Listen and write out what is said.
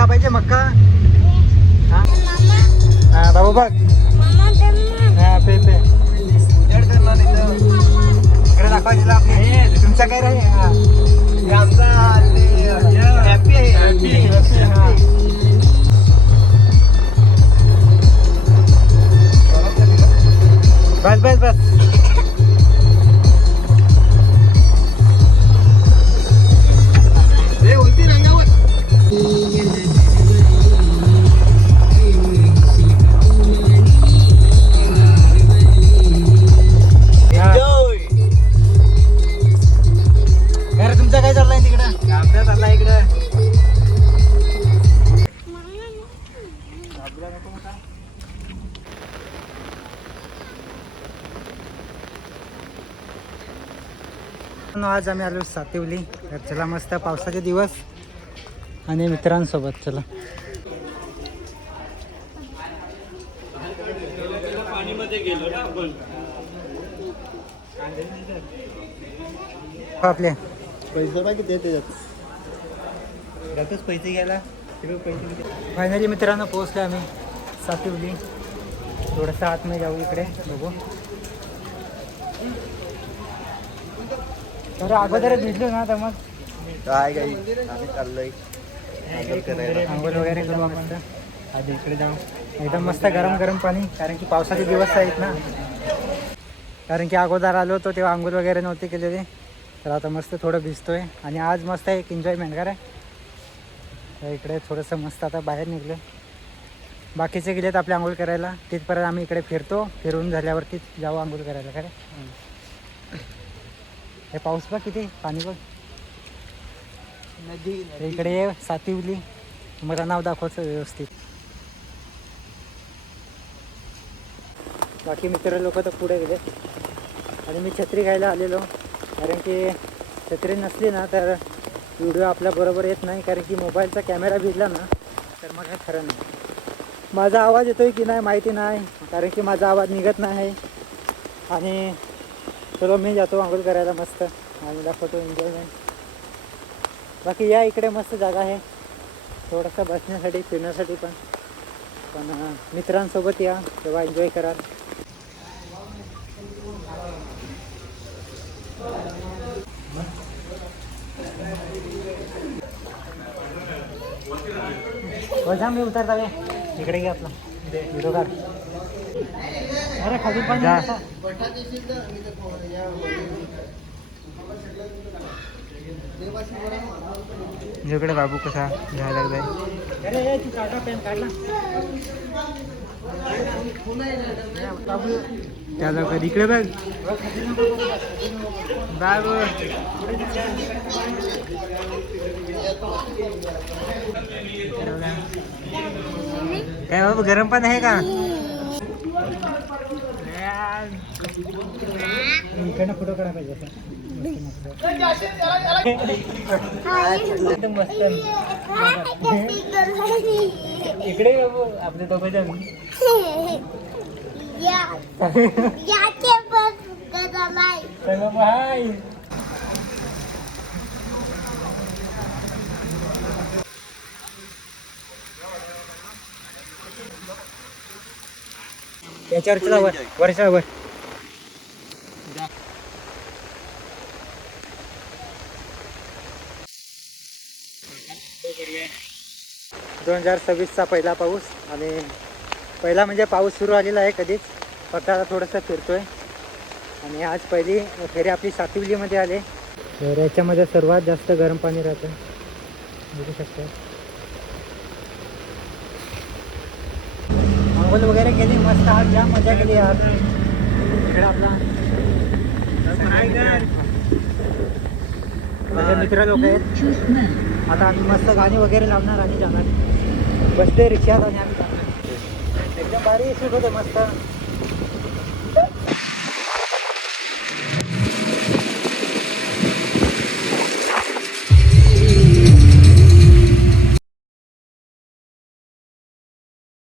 मक्का पाहिजे मक्का. हा बाबू बघ. हा पे पे उजेड करणार इकडे दाखवायचं आपली तुमचा काय रे. आमचा हॅपी आहे. बस बस बस. होती रंगावर. घर तुमचा काय चाललाय तिकडं. आमचा चाललाय इकडं. आज आम्ही आलो सातिवली. तर चला मस्त पावसाचे दिवस आणि मित्रांसोबत चला. आपले पैसे पाहिजे त्याच्यातच पैसे घ्यायला. फायनली मित्रांनो पोहोचले आम्ही सातिवली. थोडंसं आतमध्ये जाऊ इकडे बघू. तर अगोदर भिजलो ना तर मग काय काही आम्ही चाललोय आंघोळ वगैरे करू आपण. आधी इकडे जाऊ एकदम मस्त गरम गरम पाणी. कारण की पावसाचे दिवस आहेत ना. कारण की अगोदर आलो होतो तेव्हा आंघोळ वगैरे नव्हते केलेले. तर आता मस्त थोडं भिजतोय आणि आज मस्त एक एन्जॉयमेंट करा. तर इकडे थोडंसं मस्त आता बाहेर निघलो. बाकीचे गेलेत आपले आंघोळ करायला. तिथपर्यंत आम्ही इकडे फिरतो. फिरून झाल्यावरतीच जाऊ आंघोळ करायला. खरं हे पाऊस बघ किती पाणी बघ. नदी इकडे ये सातिवली. तुम्हाला नाव दाखवायचं व्यवस्थित. बाकी मित्र लोक तर पुढे गेले आणि मी छत्री घ्यायला आलेलो. कारण की छत्री नसली ना तर व्हिडिओ आपल्या बरोबर येत नाही. कारण की मोबाईलचा कॅमेरा भिजला ना तर मग हे खरं नाही. माझा आवाज येतोय की नाही माहिती नाही. कारण की माझा आवाज निघत नाही. आणि चलो मी जातो आंघोळ करायला मस्त आणि दाखवतो एन्जॉयमेंट. बाकी या इकडे मस्त जागा आहे थोडंसं बसण्यासाठी फिरण्यासाठी पण. मित्रांसोबत या तेव्हा एन्जॉय कराल. जाम मी उतरता इकडे घे आपला व्हिडिओ काढ. अरे खाली पण इकडे बाबू कसा घ्यायला लागलाय. अरे तू काढा पेन काढला त्या लवकर इकडे बघ. बाबू काय बाबू गरम पण आहे का. इकडनं फोटो काढा पाहिजे एकदम मस्त. इकडे बाबू आपले दोघं जण हाय. 2026चा पहिला पाऊस. आणि पहिला म्हणजे पाऊस सुरू आलेला आहे कधीच. फक्त आता थोडंसं फिरतोय. आणि आज पहिली फेरी आपली सातिवलीमध्ये आले. तर याच्यामध्ये सर्वात जास्त गरम पाणी राहतं बघू शकतो. आंघोळ वगैरे केली मस्त. आज जाम मजा केली यार. इकडे आपला माझे मित्र लोक आहेत. आता आम्ही मस्त गाणी वगैरे लावणार आणि जाणार. बसते रिक्षात आणि आम्ही जाणार. एकदम भारी शूट होते मस्त.